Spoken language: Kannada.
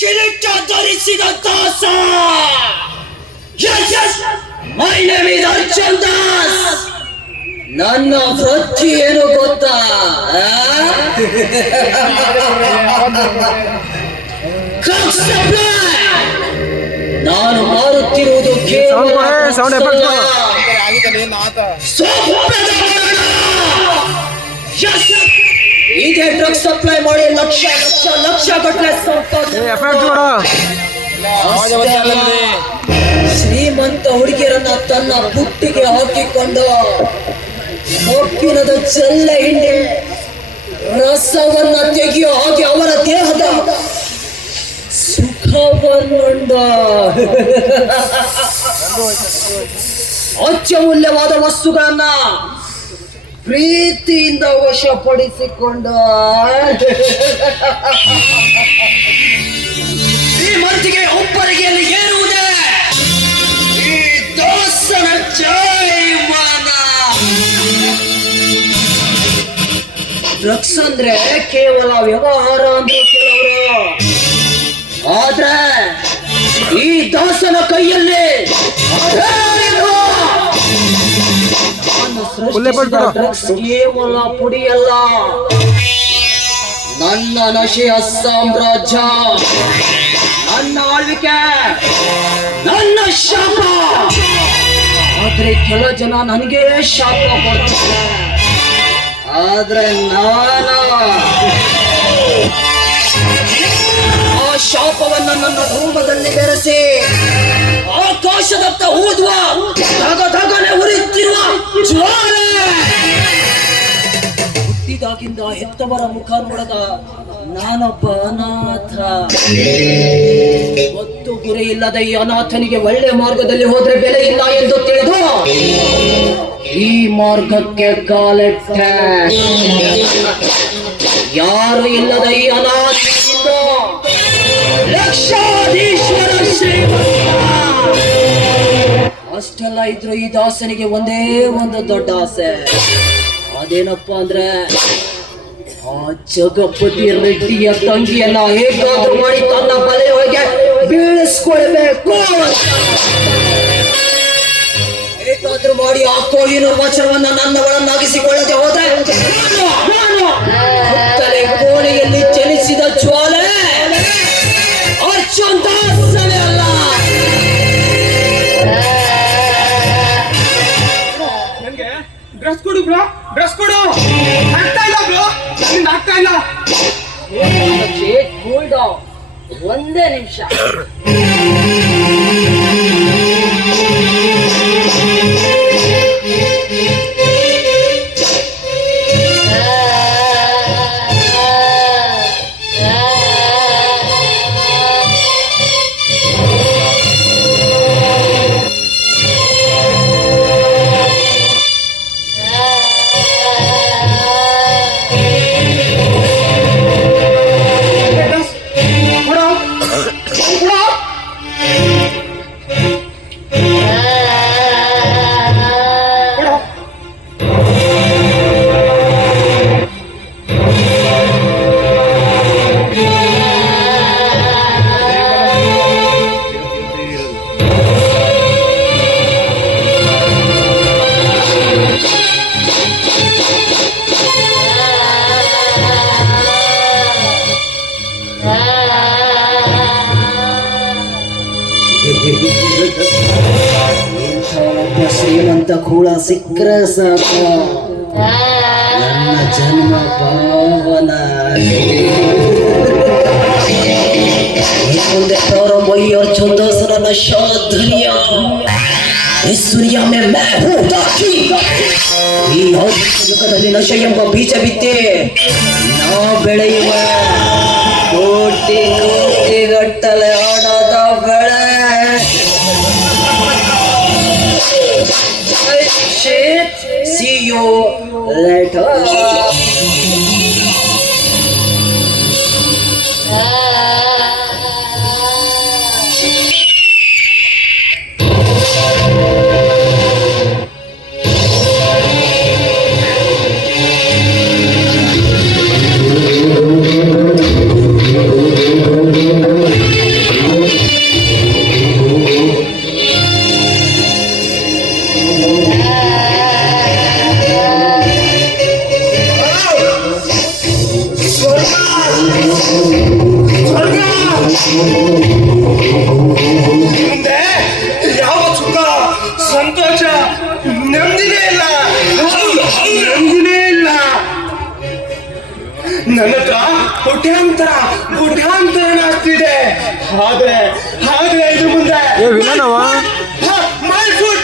ಕಿರೀಟ ಧರಿಸಿದ ದಾಸ. My name is Arjun Das. ನನ್ನ ವೃತ್ತಿ ಏನು ಗೊತ್ತಾ? ನಾನು ಮಾರುತ್ತಿರುವುದು ಇದೇ ಡ್ರಗ್ ಸಪ್ಲೈ ಮಾಡಿ ಲಕ್ಷ ಲಕ್ಷ ಲಕ್ಷ ಗಟ್ಟಲೆ ಶ್ರೀಮಂತ ಹುಡುಗಿಯರನ್ನ ತನ್ನ ಬುಟ್ಟಿಗೆ ಹಾಕಿಕೊಂಡು ಕಬ್ಬಿಣದ ಚೆಲ್ಲ ಹಿಂಡಿ ರಸವನ್ನ ತೆಗೆಯೋ ಹಾಗೆ ಅವರ ದೇಹದ ಸುಖವನ್ನುಂಡ ಅತ್ಯಮೂಲ್ಯವಾದ ವಸ್ತುಗಳನ್ನ ಪ್ರೀತಿಯಿಂದ ವಶಪಡಿಸಿಕೊಂಡ ಶ್ರೀಮಂತಿಗೆ ಒಬ್ಬರಿಗೆ ಏರುವುದೇ ಈ ದಾಸನ ಜೈವನ. ಡ್ರಗ್ಸ್ ಅಂದ್ರೆ ಕೇವಲ ವ್ಯವಹಾರ ಅಂದ್ರೆ ಕೆಲವರು, ಆದ್ರೆ ಈ ದಾಸನ ಕೈಯಲ್ಲಿ ಡ್ರಗ್ಸ್ ಕೇವಲ ಪುಡಿಯಲ್ಲ, ನನ್ನ ನಶೆಯ ಸಾಮ್ರಾಜ್ಯ, ನನ್ನ ಆಳ್ವಿಕೆ, ನನ್ನ ಶಾಪ. ಆದ್ರೆ ಕೆಲ ಜನ ನನಗೆ ಶಾಪ ಕೊಡ್ತಾರೆ, ಆದ್ರೆ ನಾನು ಆ ಶಾಪವನ್ನು ನನ್ನ ಧೂಮದಲ್ಲಿ ಬೆರೆಸಿ ಆಕಾಶದತ್ತ ಊದುವ ತಗನೆ ಉರಿಯುತ್ತಿರುವ ಜ್ವಾಲೆ. ಹುಟ್ಟಿದಾಗಿಂದ ಹೆತ್ತವರ ಮುಖ ನೋಡದ ನಾನೊಬ್ಬ ಅನಾಥ. ಗೊತ್ತು ಗುರಿ ಇಲ್ಲದ ಈ ಅನಾಥನಿಗೆ ಒಳ್ಳೆ ಮಾರ್ಗದಲ್ಲಿ ಹೋದ್ರೆ ಬೆಲೆ ಇಲ್ಲ ಎಂದು ತಿಳಿದು ಈ ಮಾರ್ಗಕ್ಕೆ ಕಾಲಿಟ್ಟೆ. ಯಾರು ಇಲ್ಲದ ಈ ಅನಾಥನಿಂದ ಲಕ್ಷಾಧೀಶ್ವರ ಶ್ರೀಮಂತ. ಅಷ್ಟೆಲ್ಲ ಇದ್ರು ಈ ದಾಸನಿಗೆ ಒಂದೇ ಒಂದು ದೊಡ್ಡ ಆಸೆ. ಅದೇನಪ್ಪ ಅಂದ್ರೆ ಆ ಜಗಪತಿ ರೆಡ್ಡಿಯ ತಂಗಿಯನ್ನ ಹೇಗಾದ್ರೂ ಮಾಡಿ ತನ್ನ ಬಲೆಯೊಳಗೆ ಬೀಳಿಸ್ಕೊಳ್ಬೇಕು. ಹೇಗಾದ್ರೂ ಮಾಡಿ ಆ ಕೋಹಿನೂರ ವಚನವನ್ನ ನನ್ನ ಒಳನ್ನಾಗಿಸಿಕೊಳ್ಳದೆ ಹೋದ್ರೆ ಹುತ್ತಲೆ ಕೋಣೆಯಲ್ಲಿ ಚಲಿಸಿದ ಜ್ವಾಲೆ ಅರ್ಜುನ್ ದಾಸನೇ ಅಲ್ಲ. ಡ್ರೆಸ್ ಕೊಡು ಬ್ರೋ, ಡ್ರೆಸ್ ಕೊಡು. ಆಗ್ತಾ ಇಲ್ಲ ಬ್ರೋ, ನಿಂದ ಆಗ್ತಾ ಇಲ್ಲ. ಕೂಲ್ ಡೌನ್, ಒಂದೇ ನಿಮಿಷ. ಶ್ರೀಮಂತ ಕೂಡ ಸಿಕ್ಕರೆ ಸಾಕು, ನನ್ನ ಜನ್ಮ ಪಾವನ. ಮುಂದೆ ಪ್ರಾರಂಭ ಛಂದಸ್ಸರ ನಶಾ ಧ್ವನಿಯ सूर्या में मैं हूँ ताकि ಈ ಜಗದಲ್ಲಿ ನಶೆ ಎಂಬ ಬೀಜ ಬಿತ್ತೆ ನಾ ಬೆಳೆಯುವ ಕೋಟಿ ಕೋಟಿ ಗಟ್ಟಲೆ ಹಣದ ಬೆಳೆ. See you later. ಸಂತೋಷ, ನೆಮ್ಮದಿನೇ ಇಲ್ಲ, ನೆಮ್ಮದಿನೇ ಇಲ್ಲ. ನನ್ನ ಹತ್ರ ಕೋಟ್ಯಾಂತರ ಆಗ್ತಿದೆ. ಆದ್ರೆ ಇದ್ರ ಮುಂದೆ my foot.